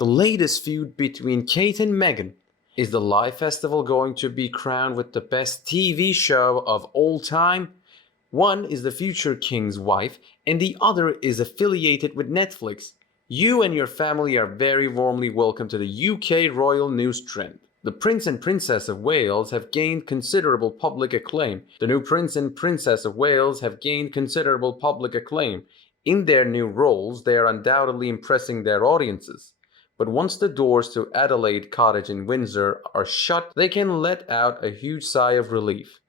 The latest feud between Kate and Meghan. Is the Live Festival going to be crowned with the best TV show of all time? One is the future king's wife, and the other is affiliated with Netflix. You and your family are very warmly welcome to the UK royal news trend. The Prince and Princess of Wales have gained considerable public acclaim. The new Prince and Princess of Wales have gained considerable public acclaim. In their new roles, they are undoubtedly impressing their audiences. But once the doors to Adelaide Cottage in Windsor are shut, they can let out a huge sigh of relief.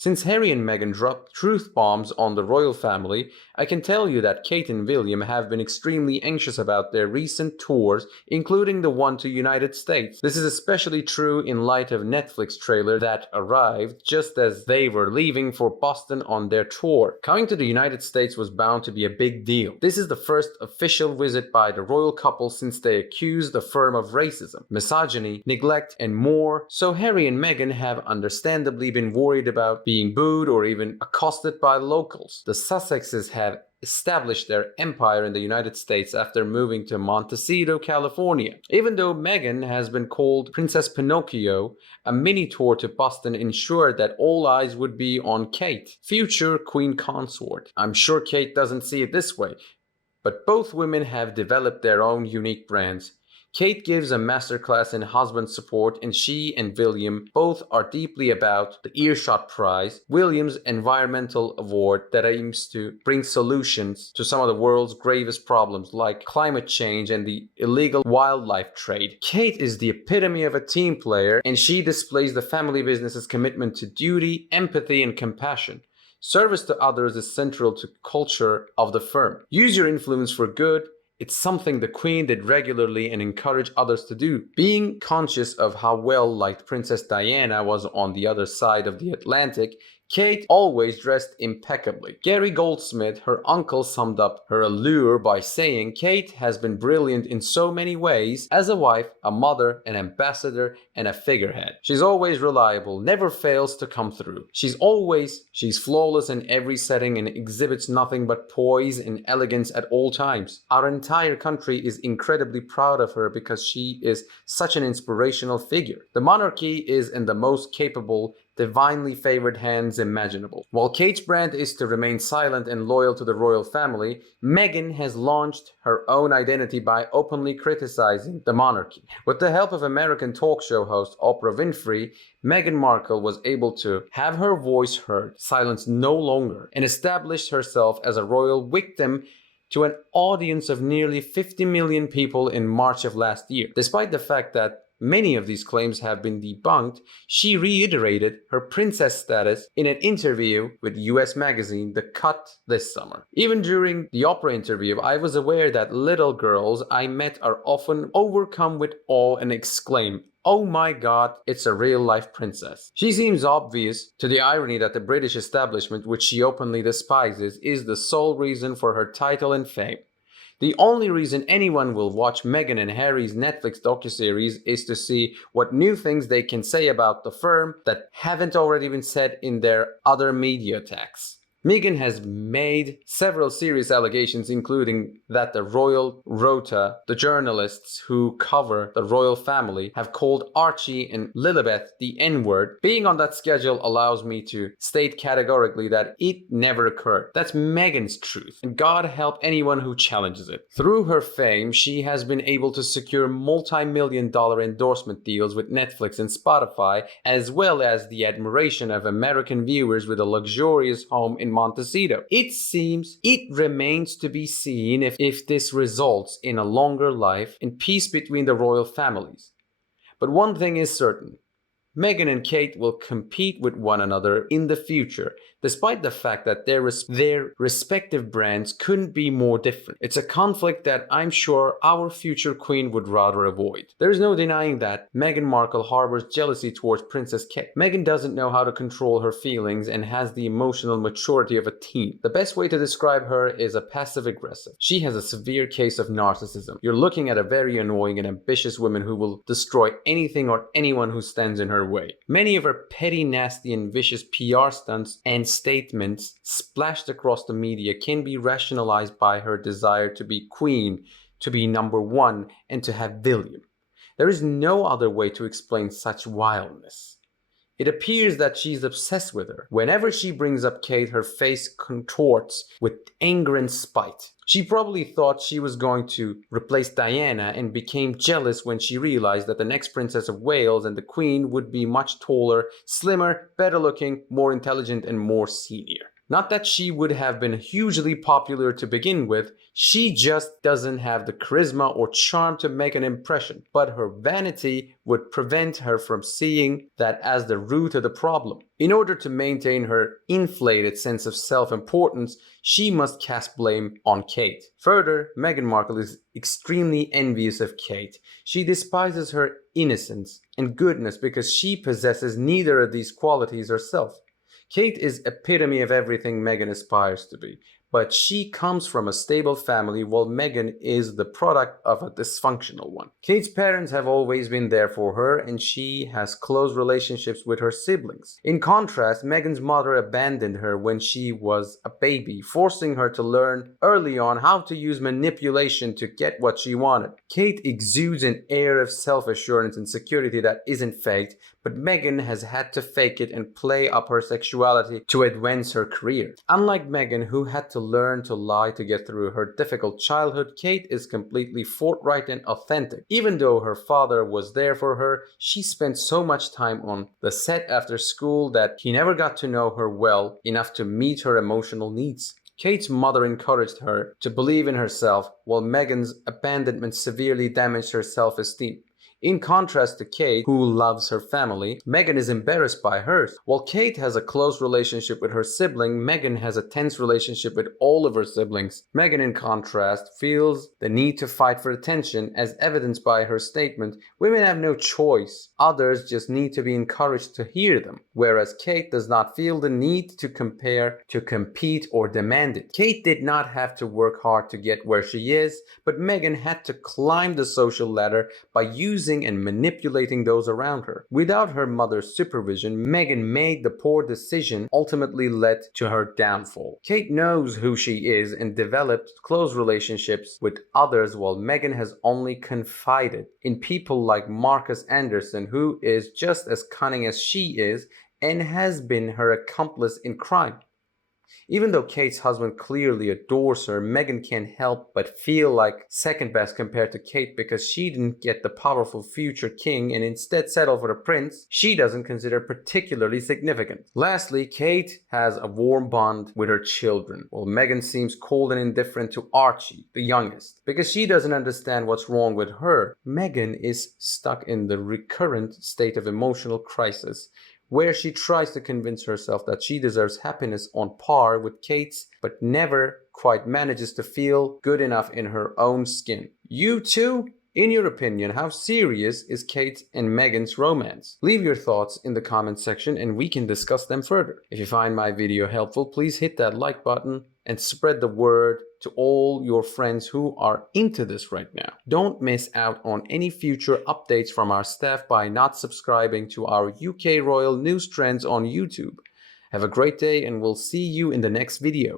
Since Harry and Meghan dropped truth bombs on the royal family, I can tell you that Kate and William have been extremely anxious about their recent tours, including the one to United States. This is especially true in light of Netflix trailer that arrived just as they were leaving for Boston on their tour. Coming to the United States was bound to be a big deal. This is the first official visit by the royal couple since they accused the firm of racism, misogyny, neglect, and more, so Harry and Meghan have understandably been worried about being booed or even accosted by locals. The Sussexes have established their empire in the United States after moving to Montecito, California. Even though Meghan has been called Princess Pinocchio, a mini tour to Boston ensured that all eyes would be on Kate, future queen consort. I'm sure Kate doesn't see it this way, but both women have developed their own unique brands. Kate gives a masterclass in husband support, and she and William both are deeply about the Earshot Prize, William's environmental award that aims to bring solutions to some of the world's gravest problems like climate change and the illegal wildlife trade. Kate is the epitome of a team player, and she displays the family business's commitment to duty, empathy, and compassion. Service to others is central to culture of the firm. Use your influence for good. It's something the Queen did regularly and encouraged others to do. Being conscious of how well liked Princess Diana was on the other side of the Atlantic, Kate always dressed impeccably. Gary Goldsmith, her uncle, summed up her allure by saying, "Kate has been brilliant in so many ways, as a wife, a mother, an ambassador, and a figurehead. She's always reliable, never fails to come through. She's flawless in every setting and exhibits nothing but poise and elegance at all times. Our entire country is incredibly proud of her because she is such an inspirational figure. The monarchy is in the most capable, divinely favored hands imaginable." While Kate's brand is to remain silent and loyal to the royal family, Meghan has launched her own identity by openly criticizing the monarchy. With the help of American talk show host Oprah Winfrey, Meghan Markle was able to have her voice heard, silenced no longer, and established herself as a royal victim to an audience of nearly 50 million people in March of last year. Despite the fact that many of these claims have been debunked, she reiterated her princess status in an interview with US magazine The Cut this summer. Even during the Oprah interview, I was aware that little girls I met are often overcome with awe and exclaim, "Oh my God, it's a real-life princess." She seems oblivious to the irony that the British establishment, which she openly despises, is the sole reason for her title and fame. The only reason anyone will watch Meghan and Harry's Netflix docuseries is to see what new things they can say about the firm that haven't already been said in their other media attacks. Meghan has made several serious allegations, including that the Royal Rota, the journalists who cover the royal family, have called Archie and Lilibet the N-word. Being on that schedule allows me to state categorically that it never occurred. That's Meghan's truth, and God help anyone who challenges it. Through her fame, she has been able to secure multi-million-dollar endorsement deals with Netflix and Spotify, as well as the admiration of American viewers with a luxurious home in Montecito. It remains to be seen if this results in a longer life and peace between the royal families. But one thing is certain. Meghan and Kate will compete with one another in the future, despite the fact that their respective brands couldn't be more different. It's a conflict that I'm sure our future queen would rather avoid. There's no denying that Meghan Markle harbors jealousy towards Princess Kate. Meghan doesn't know how to control her feelings and has the emotional maturity of a teen. The best way to describe her is a passive-aggressive. She has a severe case of narcissism. You're looking at a very annoying and ambitious woman who will destroy anything or anyone who stands in her way. Many of her petty, nasty, and vicious PR stunts and statements splashed across the media can be rationalized by her desire to be queen, to be number one and to have William. There is no other way to explain such wildness. It appears that she's obsessed with her. Whenever she brings up Kate, her face contorts with anger and spite. She probably thought she was going to replace Diana and became jealous when she realized that the next Princess of Wales and the Queen would be much taller, slimmer, better looking, more intelligent, and more senior. Not that she would have been hugely popular to begin with, she just doesn't have the charisma or charm to make an impression, but her vanity would prevent her from seeing that as the root of the problem. In order to maintain her inflated sense of self-importance, she must cast blame on Kate. Further, Meghan Markle is extremely envious of Kate. She despises her innocence and goodness because she possesses neither of these qualities herself. Kate is epitome of everything Meghan aspires to be, but she comes from a stable family while Meghan is the product of a dysfunctional one. Kate's parents have always been there for her and she has close relationships with her siblings. In contrast, Meghan's mother abandoned her when she was a baby, forcing her to learn early on how to use manipulation to get what she wanted. Kate exudes an air of self-assurance and security that isn't faked, but Meghan has had to fake it and play up her sexuality to advance her career. Unlike Meghan, who had to learn to lie to get through her difficult childhood, Kate is completely forthright and authentic. Even though her father was there for her, she spent so much time on the set after school that he never got to know her well enough to meet her emotional needs. Kate's mother encouraged her to believe in herself, while Meghan's abandonment severely damaged her self-esteem. In contrast to Kate, who loves her family, Meghan is embarrassed by hers. While Kate has a close relationship with her sibling, Meghan has a tense relationship with all of her siblings. Meghan, in contrast, feels the need to fight for attention, as evidenced by her statement, "Women have no choice. Others just need to be encouraged to hear them." Whereas Kate does not feel the need to compare, to compete, or demand it. Kate did not have to work hard to get where she is, but Meghan had to climb the social ladder by using and manipulating those around her. Without her mother's supervision, Meghan made the poor decision ultimately led to her downfall. Kate knows who she is and developed close relationships with others, while Meghan has only confided in people like Marcus Anderson, who is just as cunning as she is and has been her accomplice in crime. Even though Kate's husband clearly adores her, Meghan can't help but feel like second best compared to Kate because she didn't get the powerful future king and instead settled for the prince she doesn't consider particularly significant. Lastly, Kate has a warm bond with her children, while Meghan seems cold and indifferent to Archie, the youngest. Because she doesn't understand what's wrong with her, Meghan is stuck in the recurrent state of emotional crisis, where she tries to convince herself that she deserves happiness on par with Kate's, but never quite manages to feel good enough in her own skin. You too? In your opinion, how serious is Kate and Meghan's romance? Leave your thoughts in the comments section and we can discuss them further. If you find my video helpful, please hit that like button and spread the word to all your friends who are into this right now. Don't miss out on any future updates from our staff by not subscribing to our UK Royal News Trends on YouTube. Have a great day and we'll see you in the next video.